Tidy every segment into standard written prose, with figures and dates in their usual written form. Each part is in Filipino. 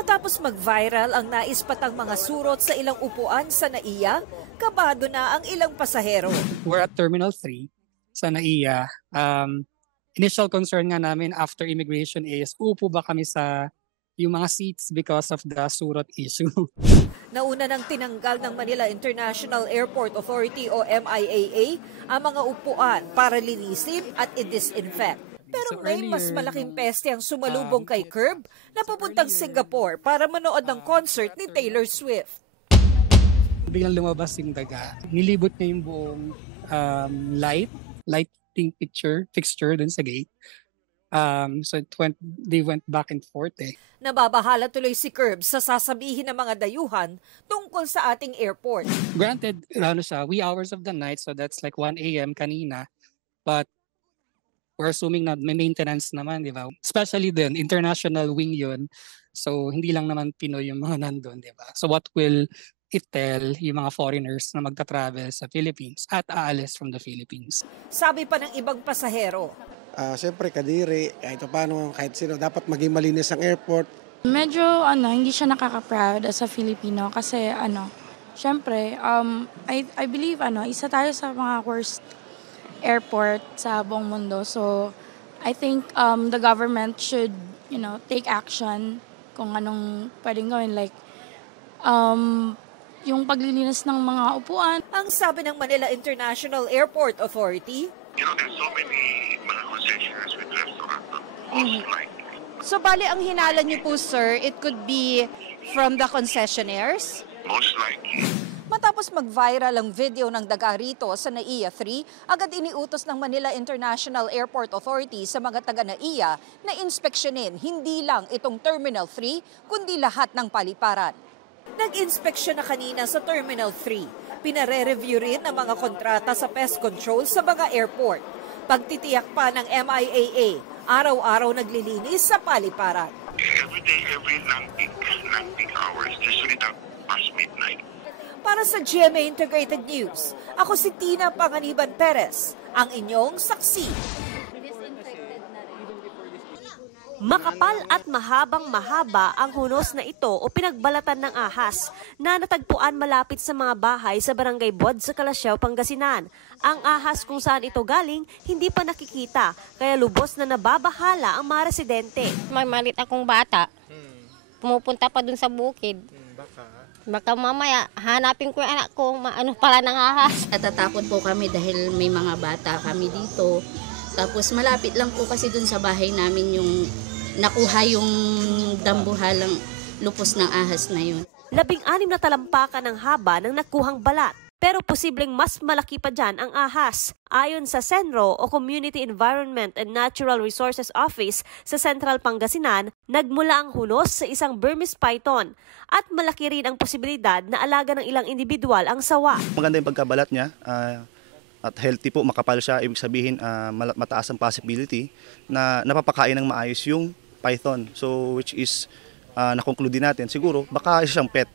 Matapos mag-viral ang nais patang mga surot sa ilang upuan sa NAIA, kabado na ang ilang pasahero. We're at Terminal 3 sa NAIA. Initial concern nga namin after immigration is uupo ba kami sa yung mga seats because of the surot issue. Nauna nang tinanggal ng Manila International Airport Authority o MIAA ang mga upuan para linisin at i-disinfect. Pero may mas malaking peste ang sumalubong kay Curb na papuntang Singapore para manood ng concert ni Taylor Swift. Biglang lumabas yung daga. Nilibot niya yung buong lighting fixture dun sa gate. So they went back and forth eh. Nababahala tuloy si Curb sa sasabihin ng mga dayuhan tungkol sa ating airport. Granted, wee hours of the night, so that's like 1 a.m. kanina. But we're assuming na may maintenance naman, di ba? Especially din, international wing yun. So hindi lang naman Pinoy yung mga nandun, di ba? So what will it tell yung mga foreigners na magta-travel sa Philippines at aalis from the Philippines? Sabi pa ng ibang pasahero. Siyempre kadiri, kahit paano, kahit sino, dapat maging malinis ang airport. Medyo hindi siya nakaka-proud as a Filipino kasi siyempre, I believe isa tayo sa mga worst airport sa buong mundo. So I think the government should, take action kung anong pwedeng gawin, like yung paglilinis ng mga upuan. Ang sabi ng Manila International Airport Authority, there's so many mga concessions with restaurant, most likely. So bali ang hinala niyo po, sir, it could be from the concessionaires? Most likely. Matapos mag-viral ang video ng daga rito sa NAIA 3, agad iniutos ng Manila International Airport Authority sa mga taga-NAIA na inspeksyonin hindi lang itong Terminal 3, kundi lahat ng paliparan. Nag-inspeksyon na kanina sa Terminal 3. Pinare-review rin ang mga kontrata sa pest control sa mga airport. Pagtitiyak pa ng MIAA, araw-araw naglilinis sa paliparan. Every day, every non-peak hours, usually past midnight. Para sa GMA Integrated News, ako si Tina Panganiban Perez, ang inyong saksi. Makapal at mahabang-mahaba ang hunos na ito o pinagbalatan ng ahas na natagpuan malapit sa mga bahay sa Barangay Bod sa Calasiao, Pangasinan. Ang ahas kung saan ito galing hindi pa nakikita kaya lubos na nababahala ang mga residente. May malit akong bata, pumupunta pa dun sa bukid. Baka mamaya hanapin ko yung anak ko, maano pala ng ahas. Natatakot po kami dahil may mga bata kami dito. Tapos malapit lang po kasi dun sa bahay namin yung nakuha yung dambuhalang lupos ng ahas na yun. 16 na talampakan ng haba ng nakuhang balat. Pero posibleng mas malaki pa dyan ang ahas. Ayon sa CENRO o Community Environment and Natural Resources Office sa Central Pangasinan, nagmula ang hunos sa isang Burmese python at malaki rin ang posibilidad na alaga ng ilang individual ang sawa. Maganda yung pagkabalat niya at healthy po, makapal siya. Ibig sabihin mataas ang possibility na napapakain ng maayos yung python. So which is nakonklude natin siguro baka isa siyang pet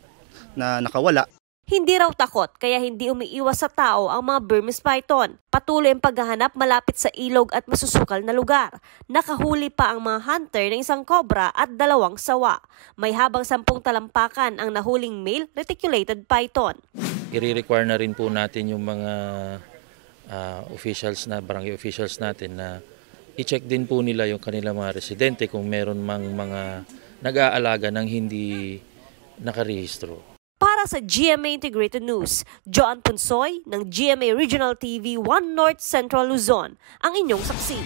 na nakawala. Hindi raw takot kaya hindi umiiwas sa tao ang mga Burmese python. Patuloy ang paghahanap malapit sa ilog at masusukal na lugar. Nakahuli pa ang mga hunter ng isang cobra at 2 sawa. May habang 10 talampakan ang nahuling male reticulated python. I-require na rin po natin yung mga barangay officials natin na i-check din po nila yung kanilang mga residente kung meron mang mga nag-aalaga ng hindi nakarehistro. Para sa GMA Integrated News, Joan Punsoy ng GMA Regional TV 1 North Central Luzon, ang inyong saksi.